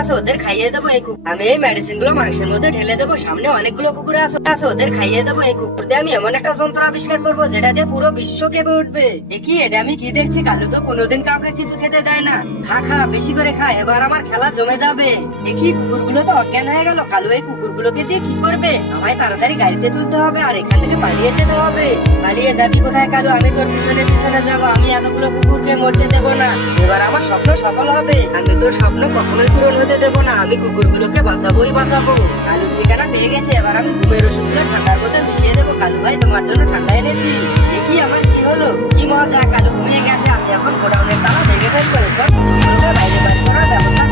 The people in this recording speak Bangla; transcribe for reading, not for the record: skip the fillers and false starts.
আছে ওদের খাইয়ে দেবো এই কুকুর। আমি এই মেডিসিন গুলো মাংসের মধ্যে ঢেলে দেবো, সামনে অনেকগুলো কুকুর আছে ওদের খাইয়ে দেবো এই কুকুর দিয়ে। আমি এমন একটা যন্ত্র আবিষ্কার করবো যেটা দিয়ে পুরো বিশ্ব কেঁপে উঠবে। কি এটা আমি কি দেখছি, কালু তো কোনোদিন কাউকে কিছু খেতে দেয় না। খা খা বেশি করে খা, এবার আমার খেলা জমে যাবে। কি কুকুরগুলো তো অজ্ঞান হয়ে গেল, কালু এই কুকুরগুলোকে দিয়ে কি করবে? আমায় তাড়াতাড়ি গাড়িতে তুলতে হবে আর এখান থেকে পালিয়ে যেতে হবে। পালিয়ে যাবি কোথায় কালু? আমি তোর পিছনে পিছনে যাবো, আমি এতগুলো কুকুরকে মরতে দেবো না। এবার আমার স্বপ্ন সফল হবে, আমি তোর স্বপ্ন কখনোই পূরণ হতে দেবো না। আমি কুকুরগুলোকে বাঁচাবোই বাঁচাবো। কালু ঠিকানা পেয়ে গেছে, এবার আমি ঘুমের ওষুধগুলো ঠান্ডার মধ্যে মিশিয়ে দেবো। কালু ভাই তোমার জন্য ঠান্ডা এনেছি। দেখি আমার কি হলো, কি মজা, কালু ঘুমিয়ে গেছে। আমি এখন গোডাউনের তালা ভেঙে ফেলবো, এরপর কুকুরগুলোকে বাইরে বার করার ব্যবস্থা